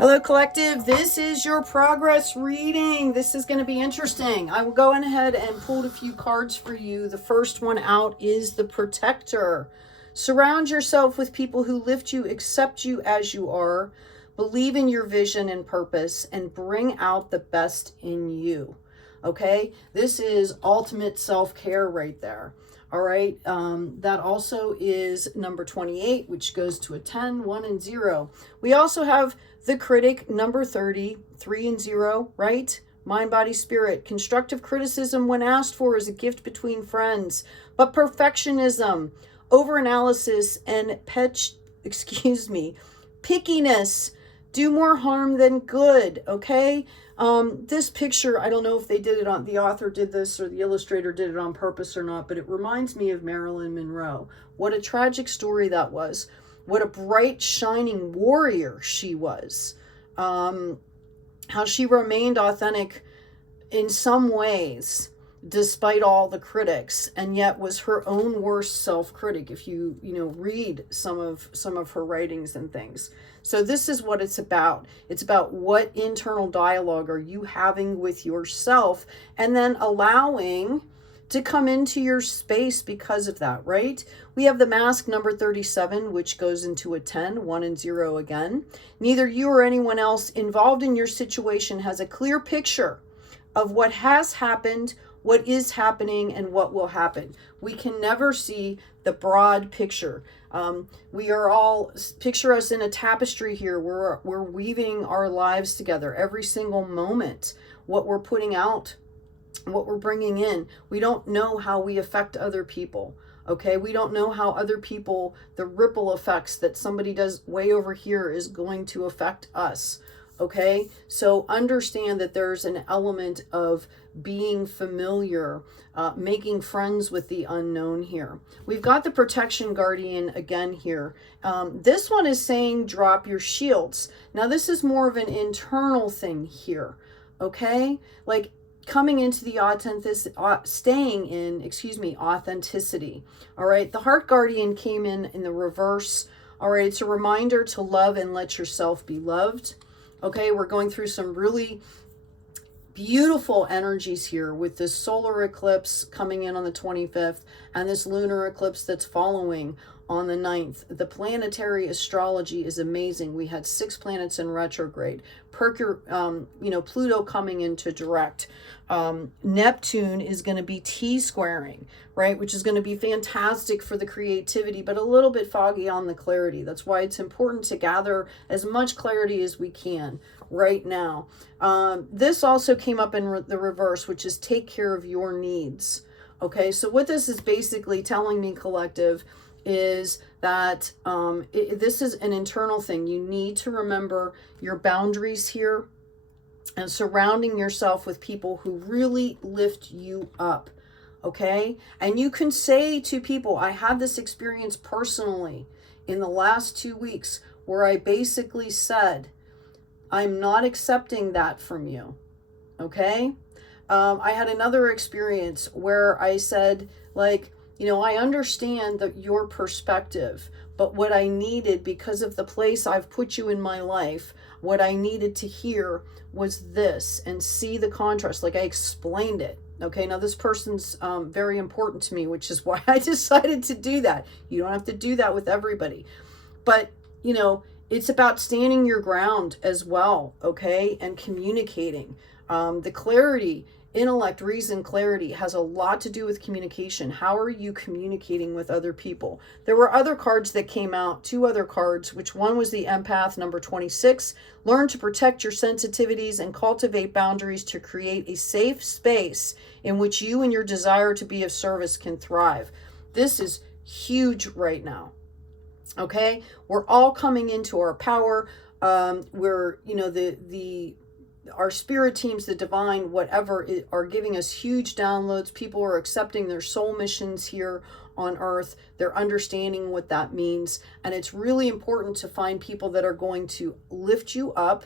Hello, collective. This is your progress reading. This is going to be interesting. I will go ahead and pull a few cards for you. The first one out is the Protector. Surround yourself with people who lift you, accept you as you are, believe in your vision and purpose, and bring out the best in you. Okay? This is ultimate self-care right there. All right, that also is number 28, which goes to a 10, 1, and 0. We also have the Critic, number 30, 3 and 0, right? Mind, body, spirit. Constructive criticism when asked for is a gift between friends. But perfectionism, overanalysis, and pickiness do more harm than good, okay? This picture, I don't know if they did it on, the author did this or the illustrator did it on purpose or not, but it reminds me of Marilyn Monroe. What a tragic story that was. What a bright, shining warrior she was. How she remained authentic in some ways, despite all the critics, and yet was her own worst self-critic if you read some of her writings and things. So this is what it's about. It's about what internal dialogue are you having with yourself, and then allowing to come into your space because of that, right? We have the Mask, number 37, which goes into a 10, 1 and 0 again. Neither you or anyone else involved in your situation has a clear picture of what has happened, what is happening, and what will happen. We can never see the broad picture. We are all, picture us in a tapestry here. We're weaving our lives together every single moment. What we're putting out, what we're bringing in. We don't know how we affect other people. Okay, we don't know how other people, the ripple effects that somebody does way over here is going to affect us. Okay, so understand that there's an element of being familiar, making friends with the unknown here. We've got the Protection Guardian again here. This one is saying drop your shields. Now this is more of an internal thing here. Okay, like coming into the authenticity. All right, the Heart Guardian came in the reverse. All right, it's a reminder to love and let yourself be loved. Okay, we're going through some really beautiful energies here with this solar eclipse coming in on the 25th and this lunar eclipse that's following on the 9th. The planetary astrology is amazing. We had 6 planets in retrograde. Pluto coming into direct. Neptune is going to be T-squaring, right? Which is going to be fantastic for the creativity, but a little bit foggy on the clarity. That's why it's important to gather as much clarity as we can right now. This also came up in the reverse, which is take care of your needs. Okay, so what this is basically telling me, collective, is that this is an internal thing. You need to remember your boundaries here and surrounding yourself with people who really lift you up. Okay, and you can say to people, I had this experience personally in the last 2 weeks where I basically said, I'm not accepting that from you. Okay, I had another experience where I said, like, I understand that your perspective, but what I needed, because of the place I've put you in my life, what I needed to hear was this, and see the contrast. Like I explained it. Okay, now this person's very important to me, which is why I decided to do that. You don't have to do that with everybody. But, it's about standing your ground as well, okay, and communicating. The clarity, intellect, reason, clarity has a lot to do with communication. How are you communicating with other people? There were other cards that came out, 2 other cards, which one was the Empath, number 26. Learn to protect your sensitivities and cultivate boundaries to create a safe space in which you and your desire to be of service can thrive. This is huge right now. Okay, we're all coming into our power. We're, our spirit teams, the divine, whatever, are giving us huge downloads. People are accepting their soul missions here on earth. They're understanding what that means. And it's really important to find people that are going to lift you up.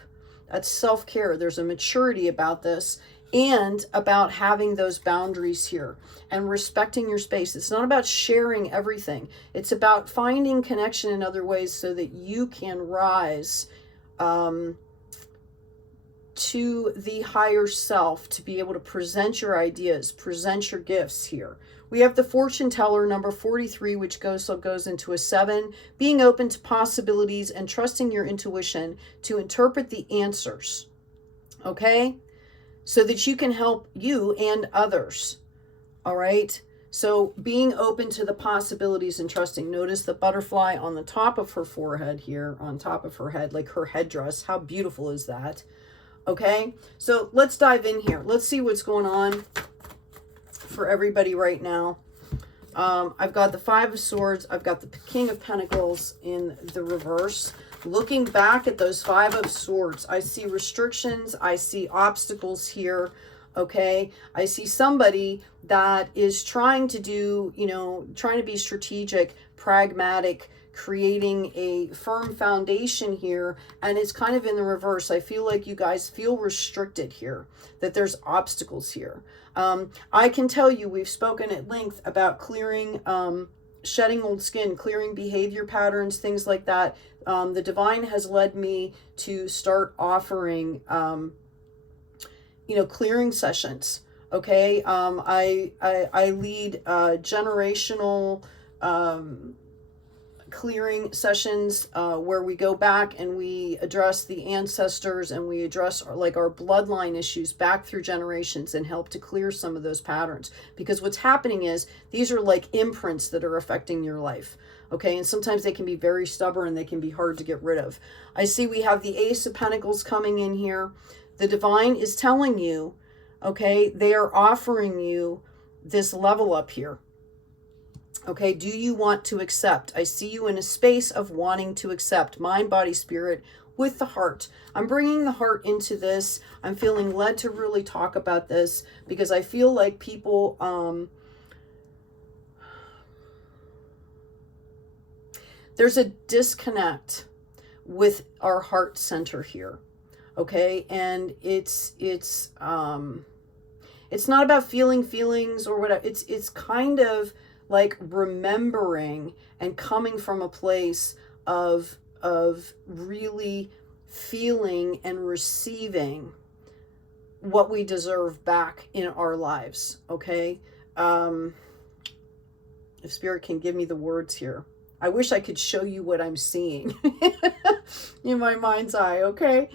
That's self-care. There's a maturity about this, and about having those boundaries here and respecting your space. It's not about sharing everything. It's about finding connection in other ways so that you can rise to the higher self to be able to present your ideas, present your gifts here. We have the fortune teller, number 43, which goes into a 7, being open to possibilities and trusting your intuition to interpret the answers, okay? So that you can help you and others, all right? So being open to the possibilities and trusting. Notice the butterfly on the top of her forehead here, on top of her head, like her headdress. How beautiful is that? Okay, so let's dive in here. Let's see what's going on for everybody right now. I've got the 5 of Swords. I've got the King of Pentacles in the reverse. Looking back at those 5 of Swords, I see restrictions. I see obstacles here. Okay, I see somebody that is trying to do, you know, trying to be strategic, pragmatic, creating a firm foundation here, and it's kind of in the reverse. I feel like you guys feel restricted here, that there's obstacles here. I can tell you, we've spoken at length about clearing, shedding old skin, clearing behavior patterns, things like that. The divine has led me to start offering, you know, clearing sessions. Okay, I lead generational clearing sessions where we go back and we address the ancestors and we address our bloodline issues back through generations and help to clear some of those patterns. Because what's happening is these are like imprints that are affecting your life. Okay, and sometimes they can be very stubborn, they can be hard to get rid of. I see we have the Ace of Pentacles coming in here. The divine is telling you, okay, they are offering you this level up here. Okay, do you want to accept? I see you in a space of wanting to accept, mind, body, spirit, with the heart. I'm bringing the heart into this. I'm feeling led to really talk about this because I feel like people, there's a disconnect with our heart center here. Okay, and it's not about feeling feelings or whatever. It's kind of like remembering and coming from a place of really feeling and receiving what we deserve back in our lives. Okay, if Spirit can give me the words here. I wish I could show you what I'm seeing in my mind's eye. Okay.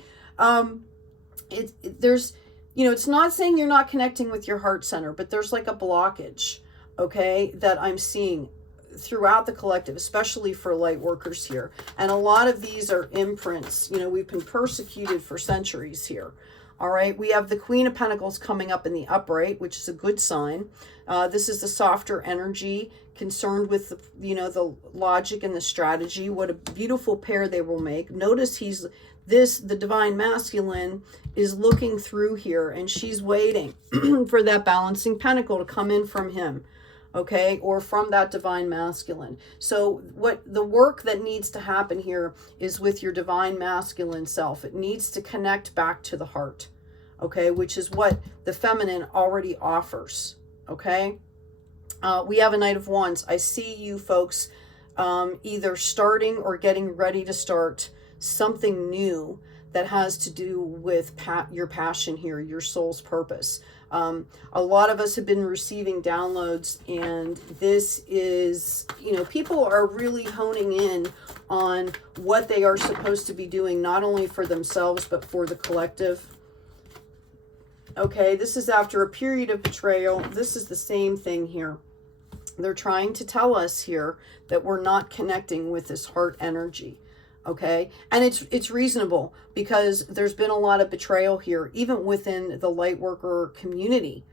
There's, you know, it's not saying you're not connecting with your heart center, but there's like a blockage, okay, that I'm seeing throughout the collective, especially for light workers here. And a lot of these are imprints. You know, we've been persecuted for centuries here. All right, we have the Queen of Pentacles coming up in the upright, which is a good sign. This is the softer energy concerned with the, you know, the logic and the strategy. What a beautiful pair they will make. Notice the divine masculine is looking through here and she's waiting for that balancing pentacle to come in from him, okay, or from that divine masculine. So what the work that needs to happen here is with your divine masculine self. It needs to connect back to the heart, okay, which is what the feminine already offers, okay. We have a Knight of Wands. I see you folks either starting or getting ready to start something new that has to do with your passion here, your soul's purpose. A lot of us have been receiving downloads, and this is, you know, people are really honing in on what they are supposed to be doing, not only for themselves, but for the collective. Okay, this is after a period of betrayal. This is the same thing here. They're trying to tell us here that we're not connecting with this heart energy. Okay, and it's reasonable because there's been a lot of betrayal here, even within the light worker community.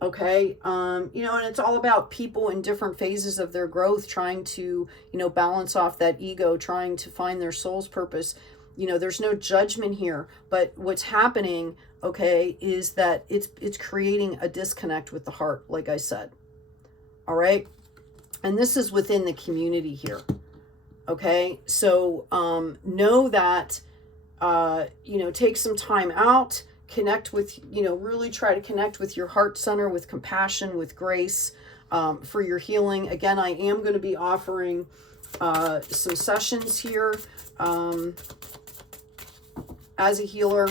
Okay, you know, and it's all about people in different phases of their growth trying to, you know, balance off that ego, trying to find their soul's purpose. You know, there's no judgment here, but what's happening, okay, is that it's creating a disconnect with the heart, like I said. All right, and this is within the community here. Okay, so know that, you know, take some time out, connect with, you know, really try to connect with your heart center, with compassion, with grace, for your healing. Again, I am going to be offering some sessions here as a healer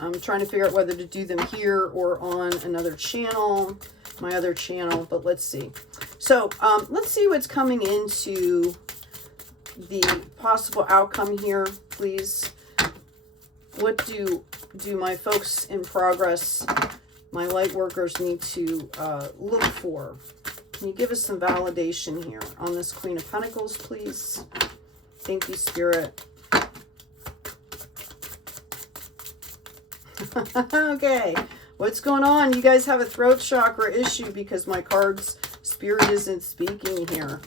I'm trying to figure out whether to do them here or on another channel, my other channel, but let's see. So let's see what's coming into the possible outcome here, please. What do my folks in progress, my light workers, need to look for? Can you give us some validation here on this Queen of Pentacles, please? Thank you, Spirit. Okay, what's going on? You guys have a throat chakra issue because my card's Spirit isn't speaking here.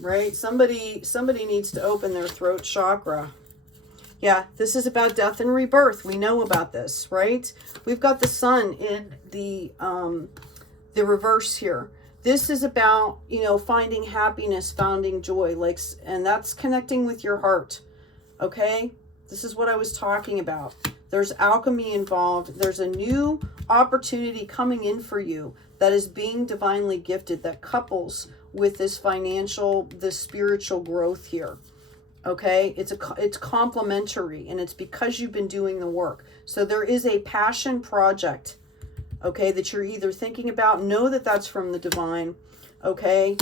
Right? Somebody needs to open their throat chakra. Yeah, this is about death and rebirth. We know about this, right? We've got the Sun in the reverse here. This is about, you know, finding happiness, finding joy, like, and that's connecting with your heart. Okay? This is what I was talking about. There's alchemy involved. There's a new opportunity coming in for you that is being divinely gifted, that couples with this financial, this spiritual growth here. Okay, it's complementary, and it's because you've been doing the work. So there is a passion project, okay, that you're either thinking about. Know that that's from the divine. Okay,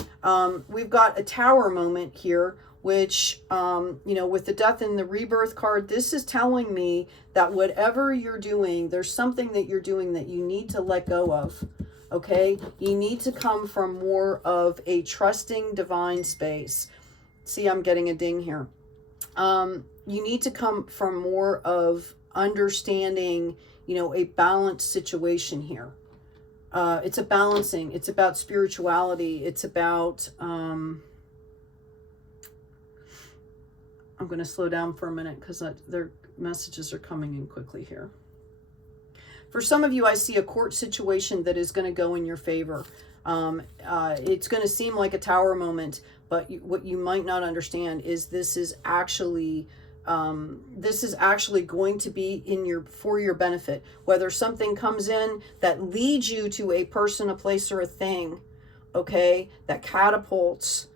we've got a Tower moment here, which you know, with the death and the rebirth card, this is telling me that whatever you're doing, there's something that you're doing that you need to let go of. Okay, you need to come from more of a trusting divine space. See, I'm getting a ding here. You need to come from more of understanding, you know, a balanced situation here. It's a balancing. It's about spirituality. It's about, I'm going to slow down for a minute because their messages are coming in quickly here. For some of you, I see a court situation that is going to go in your favor. It's going to seem like a Tower moment, but what you might not understand is this is actually going to be for your benefit. Whether something comes in that leads you to a person, a place, or a thing, okay, that catapults,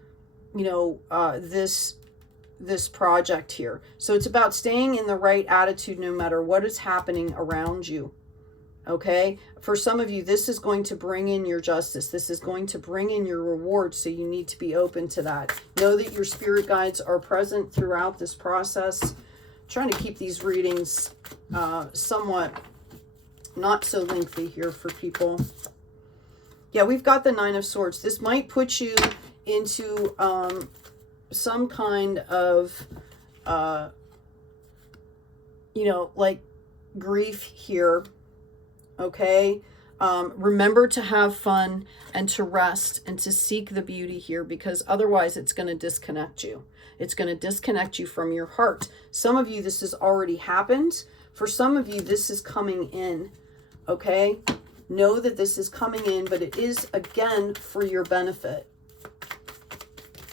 you know, this project here. So it's about staying in the right attitude no matter what is happening around you. Okay, for some of you, this is going to bring in your justice. This is going to bring in your reward. So you need to be open to that. Know that your spirit guides are present throughout this process. I'm trying to keep these readings somewhat not so lengthy here for people. Yeah, we've got the Nine of Swords. This might put you into some kind of, you know, like grief here. Okay, remember to have fun and to rest and to seek the beauty here, because otherwise it's going to disconnect you. It's going to disconnect you from your heart. Some of you, this has already happened. For some of you, this is coming in. Okay, know that this is coming in, but it is, again, for your benefit.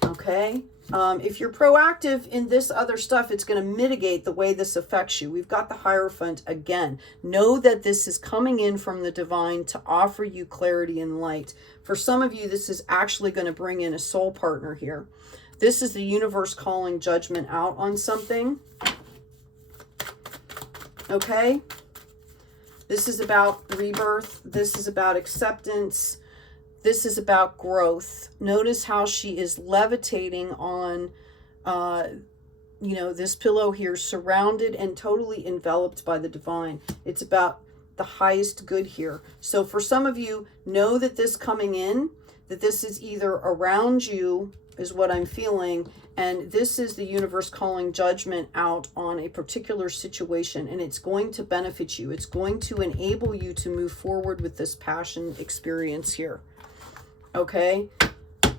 Okay. If you're proactive in this other stuff, it's going to mitigate the way this affects you. We've got the Hierophant again. Know that this is coming in from the divine to offer you clarity and light. For some of you, this is actually going to bring in a soul partner here. This is the universe calling judgment out on something. Okay? This is about rebirth. This is about acceptance. This is about growth. Notice how she is levitating on, you know, this pillow here, surrounded and totally enveloped by the divine. It's about the highest good here. So for some of you, know that this coming in, that this is either around you, is what I'm feeling, and this is the universe calling judgment out on a particular situation, and it's going to benefit you. It's going to enable you to move forward with this passion experience here. Okay,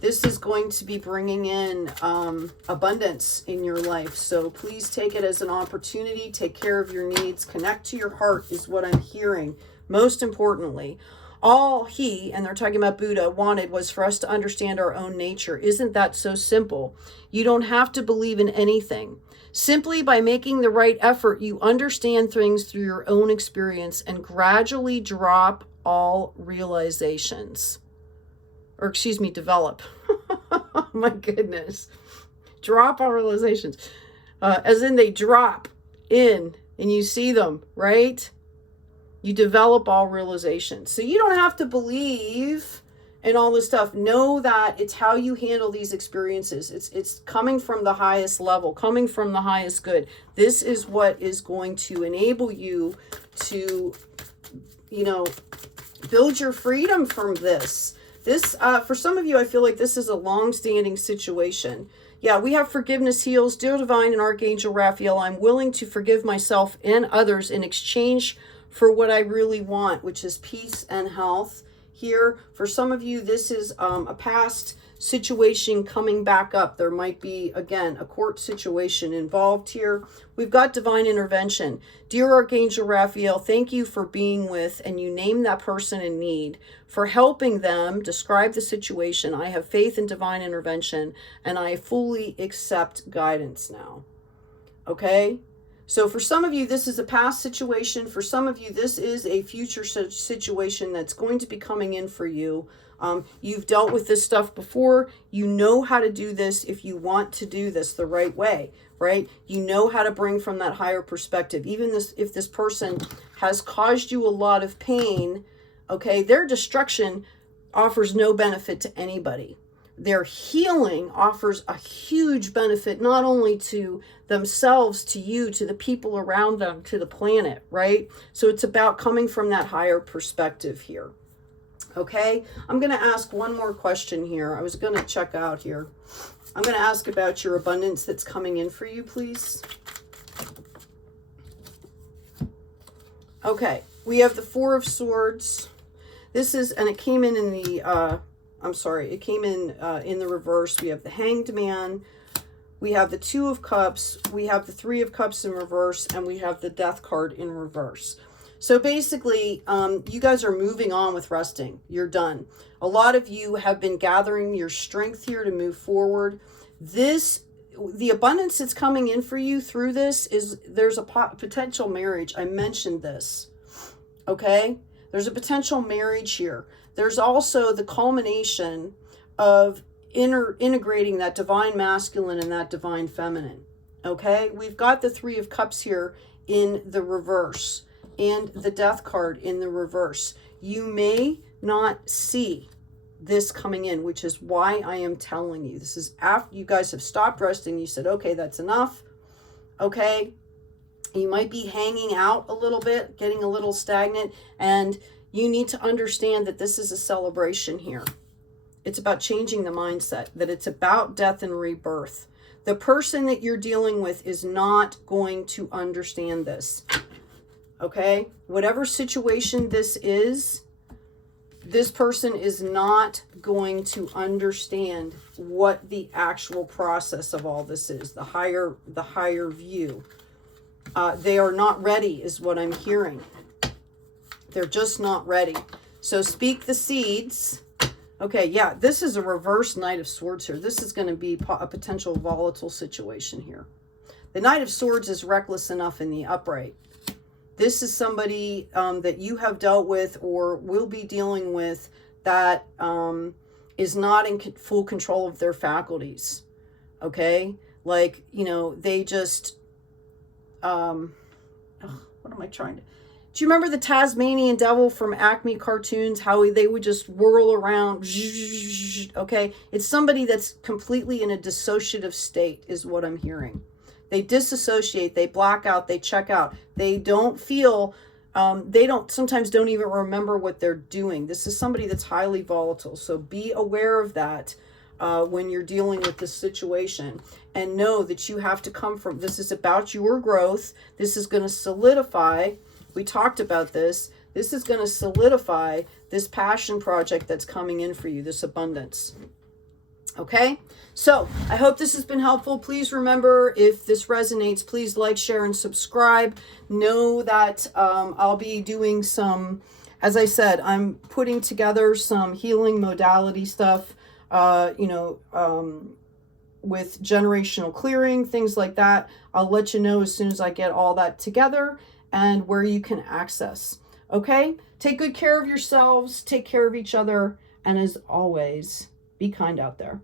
this is going to be bringing in abundance in your life. So please take it as an opportunity. Take care of your needs. Connect to your heart is what I'm hearing. Most importantly, all he, and they're talking about Buddha, wanted was for us to understand our own nature. Isn't that so simple? You don't have to believe in anything. Simply by making the right effort, you understand things through your own experience and gradually drop all realizations. Or excuse me, develop. My goodness. Drop our realizations. As in they drop in and you see them, right? You develop all realizations. So you don't have to believe in all this stuff. Know that it's how you handle these experiences. It's coming from the highest level, coming from the highest good. This is what is going to enable you to, you know, build your freedom from this. This, for some of you, I feel like this is a long-standing situation. Yeah, we have forgiveness heals. Dear Divine and Archangel Raphael, I'm willing to forgive myself and others in exchange for what I really want, which is peace and health. Here, for some of you, this is a past situation coming back up. There might be, again, a court situation involved here. We've got divine intervention. Dear Archangel Raphael, thank you for being with, and you name that person in need, for helping them describe the situation. I have faith in divine intervention, and I fully accept guidance now. Okay? So for some of you, this is a past situation. For some of you, this is a future situation that's going to be coming in for you. You've dealt with this stuff before. You know how to do this if you want to do this the right way, right? You know how to bring from that higher perspective. Even if this person has caused you a lot of pain, okay, their destruction offers no benefit to anybody. Their healing offers a huge benefit, not only to themselves, to you, to the people around them, to the planet, right? So it's about coming from that higher perspective here. Okay, I'm going to ask one more question here. I was going to check out here. I'm going to ask about your abundance that's coming in for you, please. Okay, we have the Four of Swords. This is, and it came in the, it came in the reverse. We have the Hanged Man. We have the Two of Cups. We have the Three of Cups in reverse, and we have the Death card in reverse. So basically, you guys are moving on with resting. You're done. A lot of you have been gathering your strength here to move forward. The abundance that's coming in for you through this is there's a potential marriage. I mentioned this. Okay? There's a potential marriage here. There's also the culmination of integrating that divine masculine and that divine feminine. Okay? We've got the Three of Cups here in the reverse, and the Death card in the reverse. You may not see this coming in, which is why I am telling you. This is after you guys have stopped resting. You said, okay, that's enough. Okay. You might be hanging out a little bit, getting a little stagnant, and you need to understand that this is a celebration here. It's about changing the mindset, that it's about death and rebirth. The person that you're dealing with is not going to understand this. Okay, whatever situation this is, this person is not going to understand what the actual process of all this is, the higher view. They are not ready is what I'm hearing. They're just not ready. So speak the seeds. Okay, yeah, this is a reverse Knight of Swords here. This is going to be a potential volatile situation here. The Knight of Swords is reckless enough in the upright. This is somebody that you have dealt with or will be dealing with that is not in full control of their faculties. Okay? Like, you know, they just, what am I trying to, do you remember the Tasmanian Devil from Acme cartoons? How they would just whirl around. Okay? It's somebody that's completely in a dissociative state is what I'm hearing. They disassociate, they black out, they check out. They don't feel, sometimes don't even remember what they're doing. This is somebody that's highly volatile. So be aware of that when you're dealing with this situation. And know that you have to come from, this is about your growth. This is going to solidify, we talked about this. This is going to solidify this passion project that's coming in for you, this abundance. Okay, so I hope this has been helpful. Please remember, if this resonates, please like, share, and subscribe. Know that I'll be doing some, as I said, I'm putting together some healing modality stuff, with generational clearing, things like that. I'll let you know as soon as I get all that together and where you can access. Okay, take good care of yourselves, take care of each other, and as always, be kind out there.